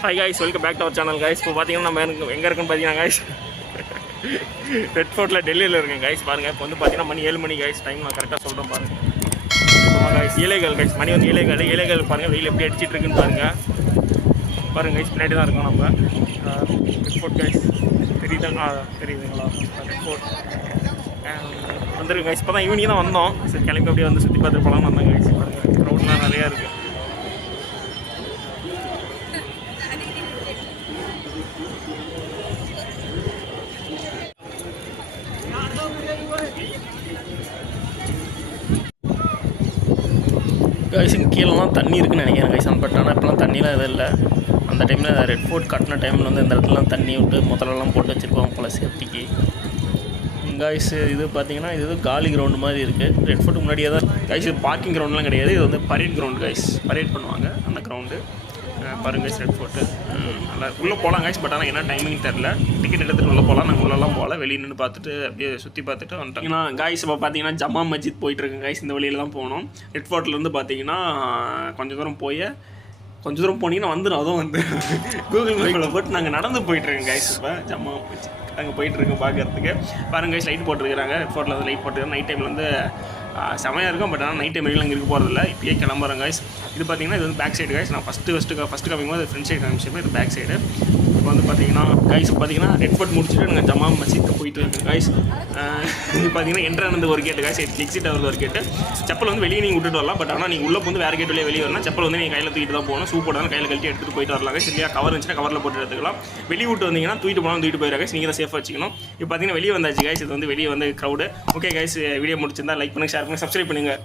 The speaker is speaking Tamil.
Hi guys, welcome back to our channel guys. இப்போ பார்த்தீங்கன்னா நம்ம எங்கே இருக்குன்னு பார்த்தீங்கன்னா காய்ஸ் ரெட் ஃபோர்ட்டில் டெல்லியில் இருக்கேன் காய்ஸ். பாருங்கள், இப்போ வந்து பார்த்தீங்கன்னா மணி 7 மணி காய்ஸ். டைம் நான் கரெக்டாக சொல்கிறேன் பாருங்கள். காய்ஸ் ஏழைகள் காய்ஸ், மணி வந்து ஏழைகள் பாருங்கள். வெயில் எப்படி அடிச்சிட்டு இருக்குன்னு பாருங்கள். காய்ஸ் பின்னாடி தான் இருக்கோம் நம்ம. ரெட் ஃபோர்ட் காய்ஸ் தெரியுதுங்களா? ரெட் ஃபோர்ட் வந்துருக்கு காய்ஸ். இப்போ தான் ஈவினிங் தான் வந்தோம். சரி, கிளம்பி அப்படியே வந்து சுற்றி பார்த்துட்டு போகலான்னு வந்தேன் காய்ஸ். பாருங்கள், க்ரௌட்லாம் நிறையா இருக்குது. கைஸுக்கு கீழெலாம் தண்ணி இருக்குன்னு நினைக்கிறேன் கைஸ். பட் ஆனால் இப்போலாம் தண்ணிலாம் எதுவும் இல்லை. அந்த டைமில் ரெட் ஃபோர்ட் கட்டின டைமில் வந்து இந்த இடத்துலலாம் தண்ணி விட்டு முதலெல்லாம் போட்டு வச்சுருப்பாங்க போல் சேஃப்டிக்கு. கைஸ் இது பார்த்தீங்கன்னா இது காலி கிரவுண்டு மாதிரி இருக்குது. ரெட் ஃபோர்ட்டுக்கு முன்னாடியே தான் கைஸ். இது பார்க்கிங் கிரவுண்ட்லாம் கிடையாது. இது வந்து பரேட் கிரவுண்டு கைஸ். பரேட் பண்ணுவாங்க அந்த கிரவுண்டு. பாருங்க கைஸ், ரெட் ஃபோர்ட்டு நல்லா உள்ளே போகலாம் கைஸ். பட் ஆனால் என்ன டைமிங் தெரில. டிக்கெட் எடுத்துகிட்டு உள்ளே போகலாம். நாங்கள் உள்ளெல்லாம் போகல, வெளியே நின்று பார்த்துட்டு அப்படியே சுற்றி பார்த்துட்டு வந்துட்டோம். ஏன்னா கைஸ் இப்போ பார்த்தீங்கன்னா ஜமா மஸ்ஜித் போயிட்டுருக்கேன் கைஸ். இந்த வழியில் தான் போகணும். ரெட் ஃபோர்ட்லேருந்து பார்த்தீங்கன்னா கொஞ்சம் தூரம் போனீங்கன்னா வந்துடும். அதுவும் வந்து கூகுள் மேப்பில் போட்டு நாங்கள் நடந்து போயிட்டுருக்கோம் கைஸ். இப்போ ஜமா மஸ்ஜித் அங்கே போயிட்டுருக்கோம் பார்க்குறதுக்கு. பாருங்க கைஸ், லைட் போட்டுருக்குறாங்க. ரெட் ஃபோர்ட்டில் வந்து லைட் போட்டுருக்காங்க. நைட் டைமில் வந்து செமையாக இருக்கும். பட் ஆனால் நைட் டைம் வெளியில் அங்கே இருக்க போகிறதில்ல. இப்போயே கிளம்புறேன் கைஸ். இது பார்த்தீங்கன்னா இது வந்து பேக் சைடு கைஸ். நான் ஃபஸ்ட்டு காமிக்கும் ஃப்ரண்ட் சைடு காமிச்சப்போ இது பேக் சைடு. இப்போ வந்து பார்த்தீங்கன்னா கைஸ் பார்த்தீங்கன்னா ரெட் ஃபோர்ட் முடிச்சுட்டு நாங்கள் ஜமா மஸ்ஜித் போயிட்டு இருக்கோம் கைஸ். இது பார்த்தீங்கன்னா என்ட்ரானது ஒரு கேட்டு கைஸ். எக்ஸிட் ஆகிறது ஒரு கேட்டு. செப்பல் வந்து வெளியே நீங்கள் விட்டுட்டு வரலாம். பட் ஆனால் நீங்கள் உள்ளே வந்து வேறு கேட் வெளியே வரலாம். செப்பல் வந்து நீங்கள் கையில் தூக்கிட்டு தான் போகணும். ஷூ போட்டாலும் கையில் கழட்டி எடுத்துகிட்டு போயிட்டு வரலாம் கைஸ். இல்லையா கவர் இருந்துச்சுன்னா கவரில் போட்டு எடுத்துக்கலாம். வெளியே விட்டு வந்தீங்கன்னா தூக்கிட்டு போனாலும் தூக்கிட்டு போயிடுற கைஸ். நீங்கள் தான் சேஃபாக வச்சுக்கணும். இப்போ பார்த்தீங்கன்னா வெளியே வந்தாச்சு கைஸ். இது வந்து வெளியே வந்து க்ரௌடு. ஓகே கைஸ், வீடியோ முடிச்சிருந்தா லைக் பண்ணுங்கள், ஷேர் பண்ணுங்கள், சப்ஸ்கிரைப் பண்ணுங்கள்.